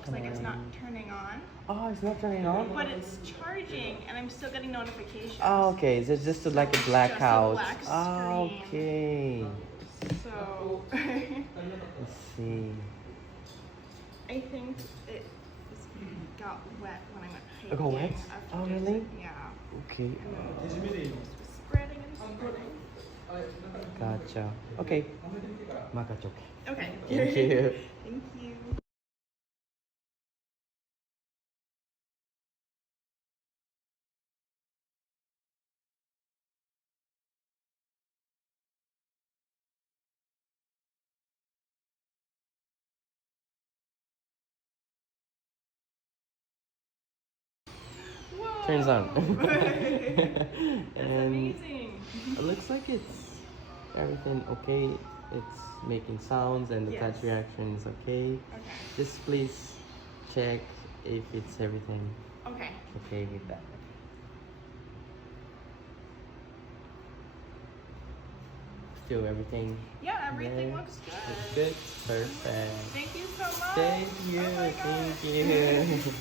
looks like it's not turning on. Oh, it's not turning on? But it's charging and I'm still getting notifications. Oh, okay. So it's just like a blackout. Just a black Oh, screen. okay. So Let's see. I think it got wet when I went hiking. It got wet? after Oh, this. really? Yeah. Okay. And then it was spreading and spreading. Gotcha. Okay. Makachoke. Okay. Thank you. Thank you. Whoa. Turns on. That's amazing. It looks like it's everything okay. It's making sounds and the touch Yes. reaction is okay. Okay. Just please check if it's everything Okay. okay with that. Still everything. Yeah, everything Yeah. looks good. Looks good. Perfect. Thank you so much. Thank you. Oh my Thank gosh. you.